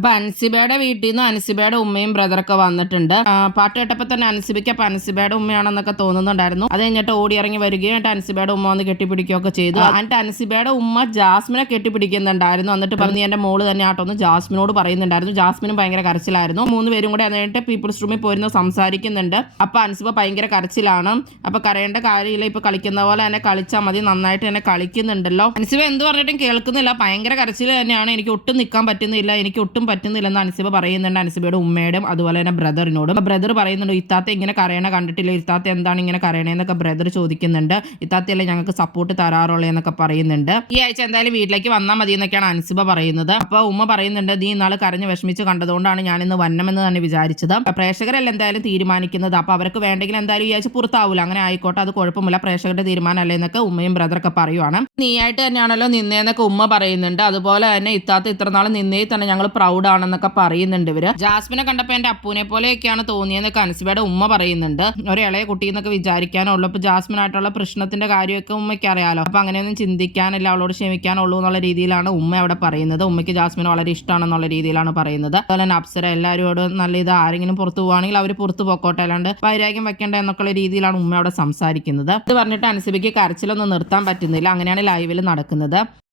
അപ്പൊ അൻസിബയുടെ വീട്ടിൽ നിന്ന് അൻസിബയുടെ ഉമ്മയും ബ്രദറൊക്കെ വന്നിട്ടുണ്ട്. പാട്ട് കേട്ടപ്പോൾ തന്നെ അൻസിബയ്ക്ക് അപ്പൊ അൻസിബയുടെ ഉമ്മയാണെന്നൊക്കെ തോന്നുന്നുണ്ടായിരുന്നു. അത് കഴിഞ്ഞിട്ട് ഓടി ഇറങ്ങി വരികയും എന്നിട്ട് അൻസിബയുടെ ഉമ്മ വന്ന് കെട്ടിപ്പിടിക്കുകയൊക്കെ ചെയ്തു. എന്നിട്ട് അൻസിബയുടെ ഉമ്മ ജാസ്മിനെ കെട്ടിപ്പിടിക്കുന്നുണ്ടായിരുന്നു. എന്നിട്ട് പറഞ്ഞ് എന്റെ മോള് തന്നെ ആട്ടോന്ന് ജാസ്മിനോട് പറയുന്നുണ്ടായിരുന്നു. ജാസ്മിനും ഭയങ്കര കരച്ചിലായിരുന്നു. 3 പേരും കൂടെ എന്നിട്ട് പീപ്പിൾസ് റൂമിൽ പോയിരുന്ന് സംസാരിക്കുന്നുണ്ട്. അപ്പൊ അൻസിബ ഭയങ്കര കരച്ചിലാണ്. അപ്പൊ കരയേണ്ട കാര്യമില്ല, ഇപ്പൊ കളിക്കുന്ന പോലെ തന്നെ കളിച്ചാൽ മതി, നന്നായിട്ട് തന്നെ കളിക്കുന്നുണ്ടല്ലോ. അൻസിബ എന്ത് പറഞ്ഞിട്ടും കേൾക്കുന്നില്ല, ഭയങ്കര കരച്ചിൽ തന്നെയാണ്. എനിക്ക് ഒട്ടും നിൽക്കാൻ പറ്റുന്നില്ല, എനിക്ക് ഒട്ടും പറ്റുന്നില്ലെന്ന് അൻസിബ പറയുന്നുണ്ട് അൻസിബയുടെ ഉമ്മയോടും അതുപോലെ തന്നെ ബ്രദറിനോടും. ബ്രദർ പറയുന്നുണ്ട് ഇത്താത്ത ഇങ്ങനെ കരയണ കണ്ടിട്ടില്ല, ഇത്താത്ത എന്താണ് ഇങ്ങനെ കരയണേന്നൊക്കെ ബ്രദർ ചോദിക്കുന്നുണ്ട്. ഇത്താത്തയല്ലേ ഞങ്ങൾക്ക് സപ്പോർട്ട് തരാറുള്ളതെന്നൊക്കെ പറയുന്നുണ്ട്. ഈ ആഴ്ച എന്തായാലും വീട്ടിലേക്ക് വന്നാൽ മതി എന്നൊക്കെയാണ് അൻസിബ പറയുന്നത്. അപ്പൊ ഉമ്മ പറയുന്നുണ്ട് നീ ഇന്നാൾ കരഞ്ഞ് വിഷമിച്ച് കണ്ടതുകൊണ്ടാണ് ഞാൻ ഇന്ന് വന്നമെന്ന് തന്നെ വിചാരിച്ചത്. പ്രേക്ഷകരല്ല എന്തായാലും തീരുമാനിക്കുന്നത്. അപ്പൊ അവർക്ക് വേണ്ടെങ്കിൽ എന്തായാലും ഈ ആഴ്ച പുറത്താവൂല, അങ്ങനെ ആയിക്കോട്ടെ, അത് കുഴപ്പമില്ല, പ്രേക്ഷകരുടെ തീരുമാനമല്ലേ എന്നൊക്കെ ഉമ്മയും ബ്രദറൊക്കെ പറയുവാണ്. നീയായിട്ട് തന്നെയാണല്ലോ നിന്നേന്നൊക്കെ ഉമ്മ പറയുന്നുണ്ട്. അതുപോലെ തന്നെ ഇത്താത്ത ഇത്ര നാൾ നിന്നേ തന്നെ ഞങ്ങൾ പ്രൗഡ് ആണെന്നൊക്കെ പറയുന്നുണ്ട് ഇവര്. ജാസ്മിനെ കണ്ടപ്പോൾ എന്റെ അപ്പൂനെ പോലെയൊക്കെയാണ് തോന്നിയെന്നൊക്കെ അൻസിബയുടെ ഉമ്മ പറയുന്നുണ്ട്. ഒരു ഇളയ കുട്ടി എന്നൊക്കെ വിചാരിക്കാനുള്ളൂ. ഇപ്പൊ ജാസ്മിനായിട്ടുള്ള പ്രശ്നത്തിന്റെ കാര്യമൊക്കെ ഉമ്മയ്ക്ക് അറിയാലോ. അപ്പൊ അങ്ങനെയൊന്നും ചിന്തിക്കാനില്ല, അവളോട് ക്ഷമിക്കാനുള്ളൂ എന്നുള്ള രീതിയിലാണ് ഉമ്മ അവിടെ പറയുന്നത്. ഉമ്മയ്ക്ക് ജാസ്മിന് വളരെ ഇഷ്ടമാണെന്നുള്ള രീതിയിലാണ് പറയുന്നത്. അതുപോലെ തന്നെ അപ്സര എല്ലാവരോടും നല്ല ഇത്, ആരെങ്കിലും പുറത്തു പോവാണെങ്കിൽ അവർ പുറത്തു പോക്കോട്ടെ, അല്ലാണ്ട് വൈരാഗ്യം വെക്കേണ്ട എന്നൊക്കെയുള്ള രീതിയിലാണ് ഉമ്മ അവിടെ സംസാരിക്കുന്നത്. ഇത് പറഞ്ഞിട്ട് അൻസിബയ്ക്ക് കരച്ചിലൊന്നും നിർത്താൻ പറ്റുന്നില്ല. അങ്ങനെയാണ് ലൈവിൽ നടക്കുന്നത്.